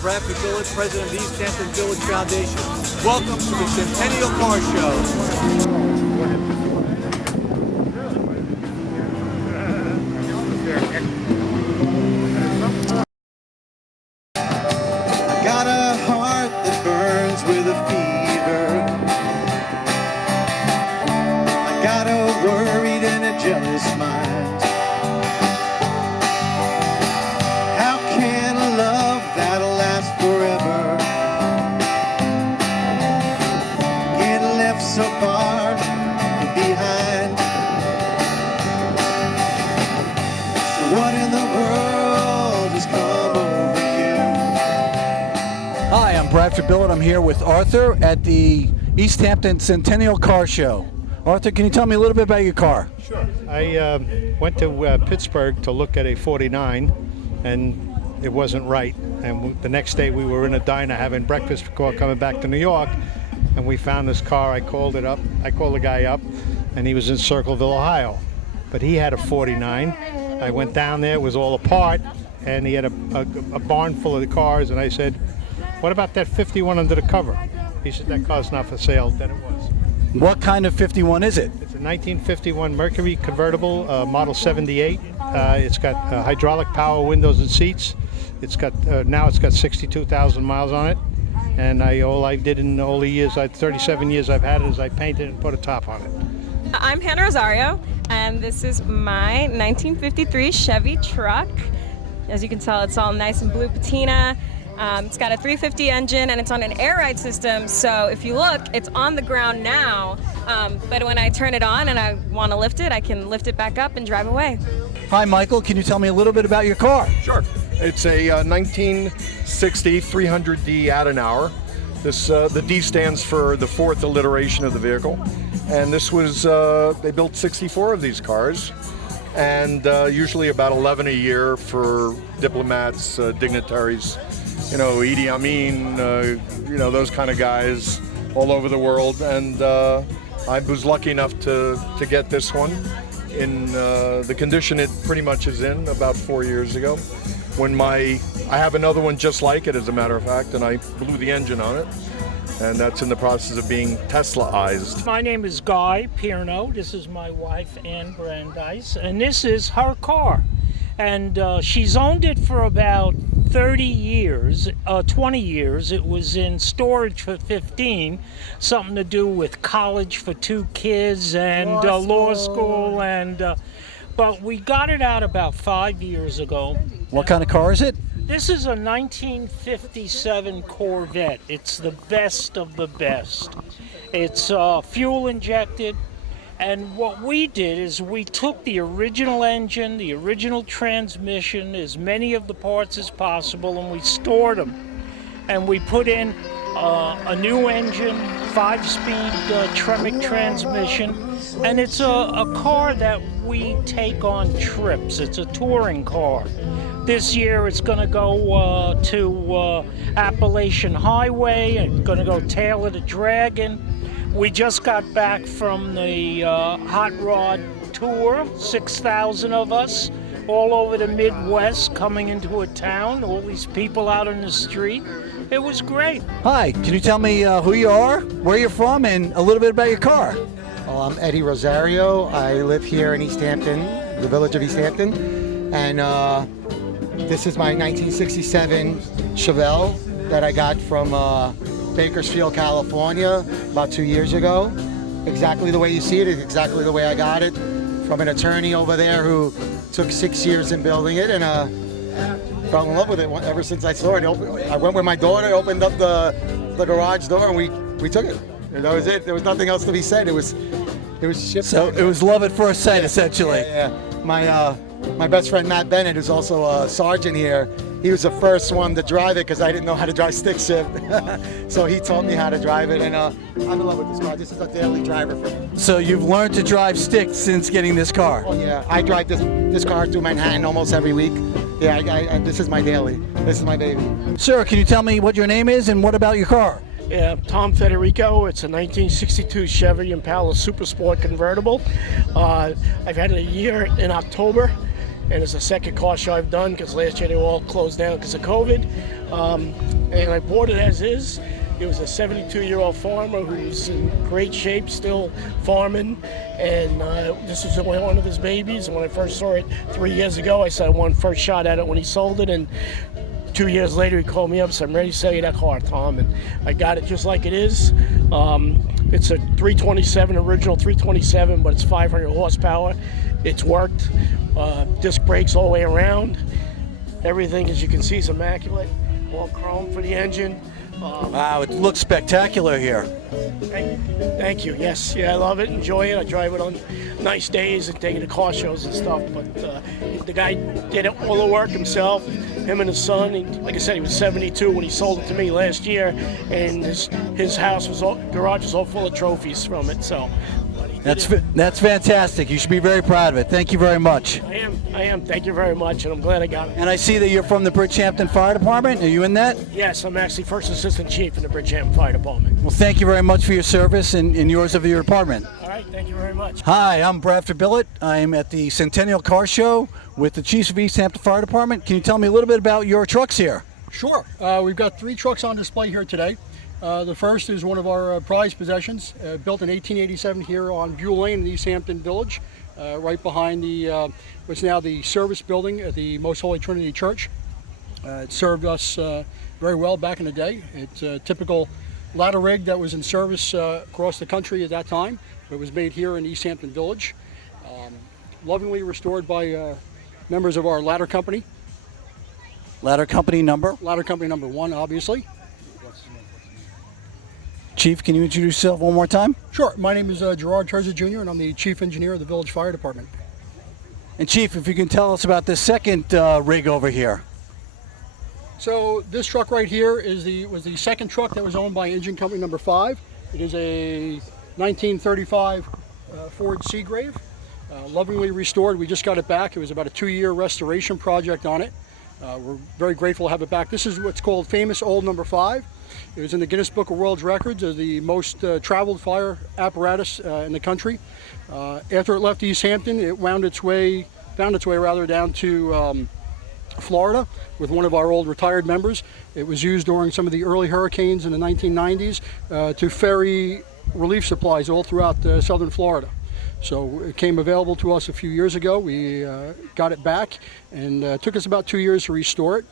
Bradford Village, president of the East Hampton Village Foundation. Welcome to the Centennial Car Show. I got a heart that burns with a fever. I got a worried and a jealous mind. How can a love that'll last forever get left so far behind? So what in the world has come over you? Hi, I'm Bradford Billett. I'm here with Arthur at the East Hampton Centennial Car Show. Arthur, can you tell me a little bit about your car? Sure. I went to Pittsburgh to look at a 49, and it wasn't right. And the next day we were in a diner having breakfast before coming back to New York, and we found this car. I called the guy up, and he was in Circleville, Ohio. But he had a 49. I went down there, it was all apart, and he had a barn full of the cars, and I said, "What about that 51 under the cover?" He said, "That car's not for sale." Then it was. What kind of 51 is it? It's a 1951 Mercury Convertible, model 78. It's got hydraulic power windows and seats. It's got now it's got 62,000 miles on it. And all I did in all the years, 37 years I've had it, is I painted and put a top on it. I'm Hannah Rosario, and this is my 1953 Chevy Truck. As you can tell, it's all nice and blue patina. It's got a 350 engine, and it's on an air ride system, so if you look, it's on the ground now, but when I turn it on and I want to lift it, I can lift it back up and drive away. Hi, Michael. Can you tell me a little bit about your car? Sure. It's a 1960 300D at an hour. The D stands for the fourth alliteration of the vehicle. And this was, they built 64 of these cars, and usually about 11 a year for diplomats, dignitaries, you know, Idi Amin, you know, those kind of guys all over the world. And I was lucky enough to get this one in the condition it pretty much is in about 4 years ago. When I have another one just like it, as a matter of fact, and I blew the engine on it. And that's in the process of being Tesla-ized. My name is Guy Pierno. This is my wife, Ann Brandeis, and this is her car. And she's owned it for about 30 years, 20 years. It was in storage for 15, something to do with college for 2 kids and law school. And but we got it out about 5 years ago. What kind of car is it? This is a 1957 Corvette. It's the best of the best. It's fuel injected, and what we did is we took the original engine, the original transmission, as many of the parts as possible, and we stored them. And we put in a new engine, 5-speed Tremec transmission, and it's a car that we take on trips. It's a touring car. This year it's going to go to Appalachian Highway, and going to go Taylor to Dragon. We just got back from the Hot Rod Tour, 6,000 of us, all over the Midwest, coming into a town, all these people out on the street. It was great. Hi, can you tell me who you are, where you're from, and a little bit about your car? Well, I'm Eddie Rosario. I live here in East Hampton, the village of East Hampton, and this is my 1967 Chevelle that I got from Bakersfield, California about 2 years ago. Exactly the way you see it is exactly the way I got it from an attorney over there who took 6 years in building it, and fell in love with it ever since I saw it. I went with my daughter, opened up the garage door, and we took it. And that was it. There was nothing else to be said. It was shipped. So it was love at first sight, essentially. Yeah. My best friend Matt Bennett, who's also a sergeant here, he was the first one to drive it because I didn't know how to drive stick shift. So he taught me how to drive it, and I'm in love with this car. This is a daily driver for me. So you've learned to drive stick since getting this car? Oh yeah, I drive this car through Manhattan almost every week. Yeah, I this is my daily. This is my baby. Sir, can you tell me what your name is and what about your car? Yeah, Tom Federico. It's a 1962 Chevy Impala Super Sport convertible. I've had it a year in October, and it's the second car show I've done because last year they were all closed down because of COVID. And I bought it as is. It was a 72-year-old farmer who's in great shape, still farming, and this is one of his babies. And when I first saw it 3 years ago, I said I wanted first shot at it when he sold it, and 2 years later he called me up and said, I'm ready to sell you that car, Tom, and I got it just like it is. It's a 327, original 327, but it's 500 horsepower. It's worked. Disc brakes all the way around. Everything, as you can see, is immaculate. All chrome for the engine. Wow, it looks spectacular here. Thank you. Yes, yeah, I love it. Enjoy it. I drive it on nice days and take it to car shows and stuff. But the guy did all the work himself. Him and his son. Like I said, he was 72 when he sold it to me last year, and his house was garage was all full of trophies from it. So. That's fantastic. You should be very proud of it. Thank you very much. I am. Thank you very much, and I'm glad I got it. And I see that you're from the Bridgehampton Fire Department. Are you in that? Yes, I'm actually First Assistant Chief in the Bridgehampton Fire Department. Well, thank you very much for your service and yours of your department. All right, thank you very much. Hi, I'm Bradford Billett. I'm at the Centennial Car Show with the Chiefs of East Hampton Fire Department. Can you tell me a little bit about your trucks here? Sure. We've got 3 trucks on display here today. The first is one of our prized possessions, built in 1887 here on Buell Lane in East Hampton Village, right behind the what's now the service building at the Most Holy Trinity Church. It served us very well back in the day. It's a typical ladder rig that was in service across the country at that time. It was made here in East Hampton Village. Lovingly restored by members of our ladder company. Ladder company number? Ladder company number 1, obviously. Chief, can you introduce yourself one more time? Sure. My name is Gerard Terza Jr., and I'm the Chief Engineer of the Village Fire Department. And Chief, if you can tell us about this second rig over here. So this truck right here was the second truck that was owned by engine company number 5. It is a 1935 Ford Seagrave, lovingly restored. We just got it back. It was about a 2-year restoration project on it. We're very grateful to have it back. This is what's called famous old number 5. It was in the Guinness Book of World Records as the most traveled fire apparatus in the country. After it left East Hampton, it found its way down to Florida with one of our old retired members. It was used during some of the early hurricanes in the 1990s to ferry relief supplies all throughout southern Florida. So it came available to us a few years ago. We got it back, and it took us about 2 years to restore it.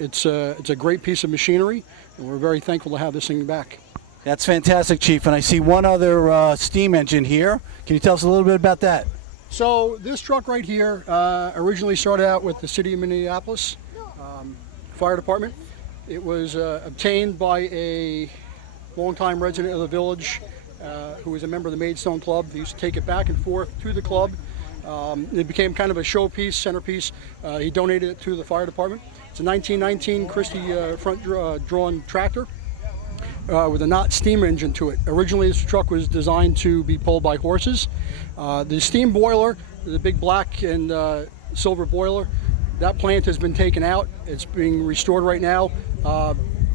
It's a great piece of machinery, and we're very thankful to have this thing back. That's fantastic, Chief. And I see one other steam engine here. Can you tell us a little bit about that? So this truck right here originally started out with the City of Minneapolis Fire Department. It was obtained by a longtime resident of the village who was a member of the Maidstone Club. They used to take it back and forth to the club. It became kind of a showpiece, centerpiece. He donated it to the fire department. It's a 1919 Christie front-drawn tractor with a Knott steam engine to it. Originally, this truck was designed to be pulled by horses. The steam boiler, the big black and silver boiler, that plant has been taken out. It's being restored right now.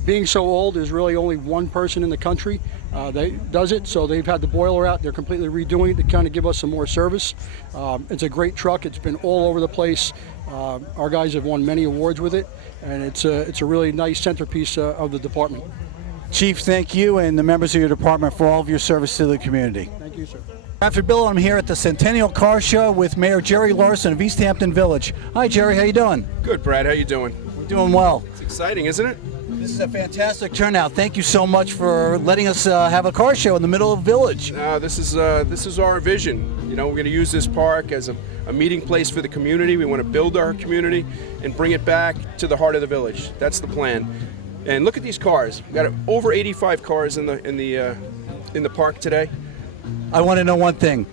Being so old, there's really only one person in the country that does it, so they've had the boiler out. They're completely redoing it to kind of give us some more service. It's a great truck. It's been all over the place. Our guys have won many awards with it, and it's a really nice centerpiece of the department. Chief, thank you and the members of your department for all of your service to the community. Thank you, sir. Bradford Billett, I'm here at the Centennial Car Show with Mayor Jerry Larson of East Hampton Village. Hi, Jerry. How you doing? Good, Brad. How you doing? We're doing well. It's exciting, isn't it? This is a fantastic turnout. Thank you so much for letting us have a car show in the middle of the village. This is our vision. You know, we're going to use this park as a meeting place for the community. We want to build our community and bring it back to the heart of the village. That's the plan. And look at these cars. We've got over 85 cars in the park today. I want to know one thing.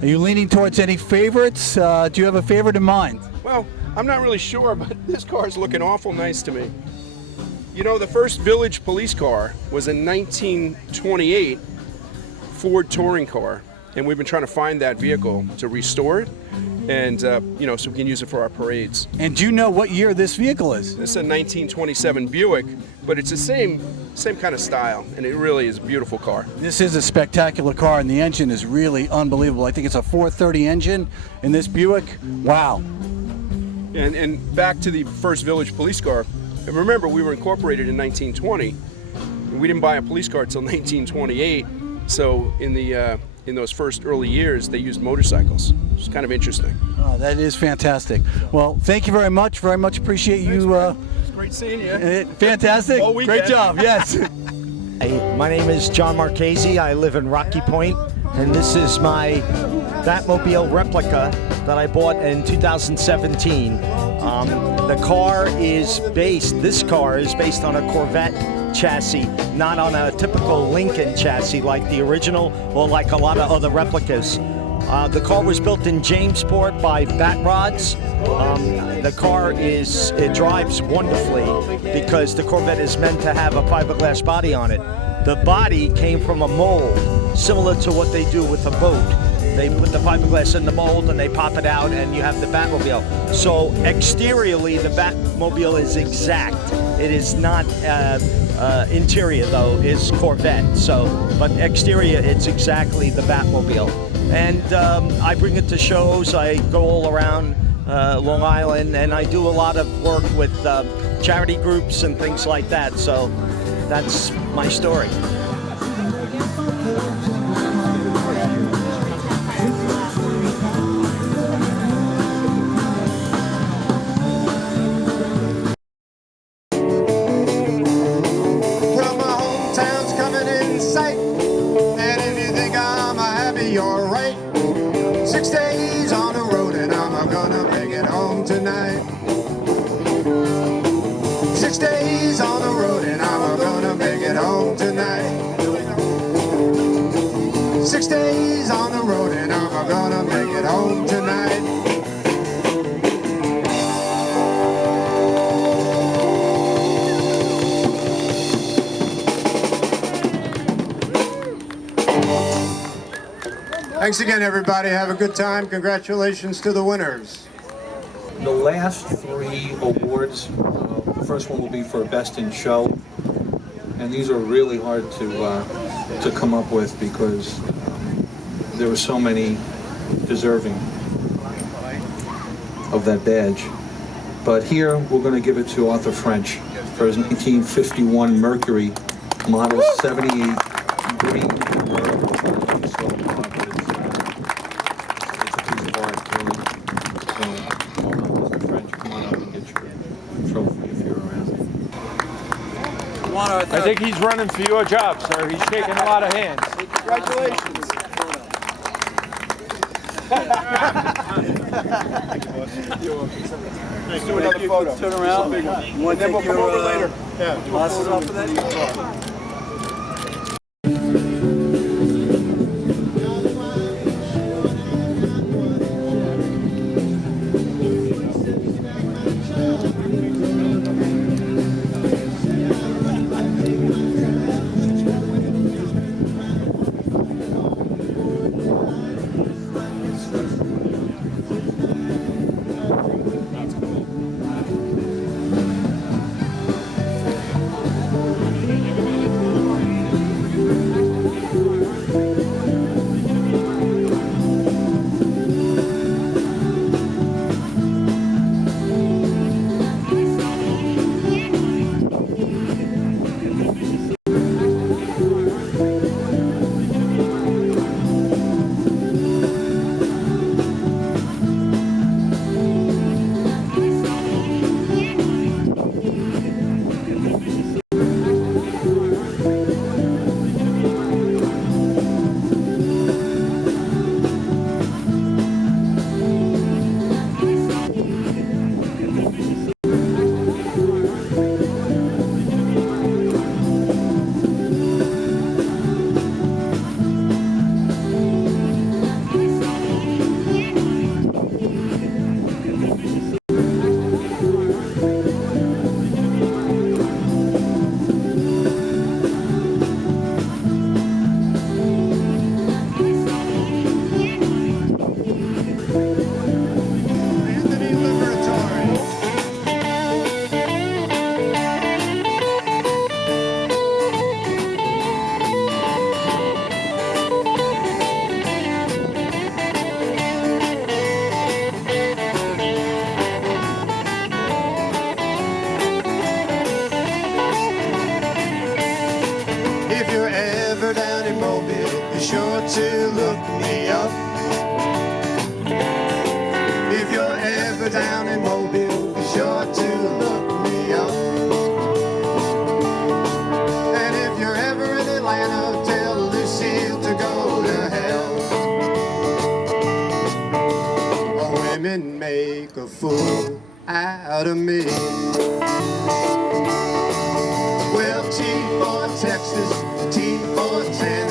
Are you leaning towards any favorites? Do you have a favorite in mind? Well, I'm not really sure, but this car is looking awful nice to me. You know, the first village police car was a 1928 Ford touring car, and we've been trying to find that vehicle to restore it. and you know, so we can use it for our parades. And do you know what year this vehicle is? This is a 1927 Buick, but it's the same kind of style, and it really is a beautiful car. This is a spectacular car, and the engine is really unbelievable. I think it's a 430 engine in this Buick. Wow. And back to the first Village police car. And remember, we were incorporated in 1920. And we didn't buy a police car until 1928. So in those first early years, they used motorcycles. It's kind of interesting. Oh, that is fantastic. Well, thank you very much. Very much appreciate you. It's great seeing you. Fantastic. All weekend. Great job. Yes. My name is John Marchese. I live in Rocky Point, and this is my Batmobile Replica that I bought in 2017. This car is based on a Corvette chassis, not on a typical Lincoln chassis like the original or like a lot of other replicas. The car was built in Jamesport by Bat Rods. The car drives wonderfully because the Corvette is meant to have a fiberglass body on it. The body came from a mold, similar to what they do with a boat. They put the fiberglass in the mold and they pop it out and you have the Batmobile. So exteriorly, the Batmobile is exact. It is not interior though, is Corvette. But exterior, it's exactly the Batmobile. And I bring it to shows. I go all around Long Island, and I do a lot of work with charity groups and things like that. So that's my story. Well, my hometown's coming in sight, and if you think I'm happy, you're right. 6 days on the road, and I'm gonna make it home tonight. 6 days on the road, and I'm gonna make it home tonight. 6 days on the road, and I'm gonna make it home tonight. Thanks again, everybody. Have a good time. Congratulations to the winners. The last 3 awards, the first one will be for Best in Show, and these are really hard to come up with because there were so many deserving of that badge. But here we're going to give it to Arthur French for his 1951 Mercury Model 78 green. I think he's running for your job, sir. He's shaking a lot of hands. Congratulations. Let's do another photo. Turn around. And then we'll come over later. Yeah. Glasses off of that? to look me up. If you're ever down in Mobile, be sure to look me up. And if you're ever in Atlanta, tell Lucille to go to hell. Women make a fool out of me. Well, T for Texas, T for Tennessee.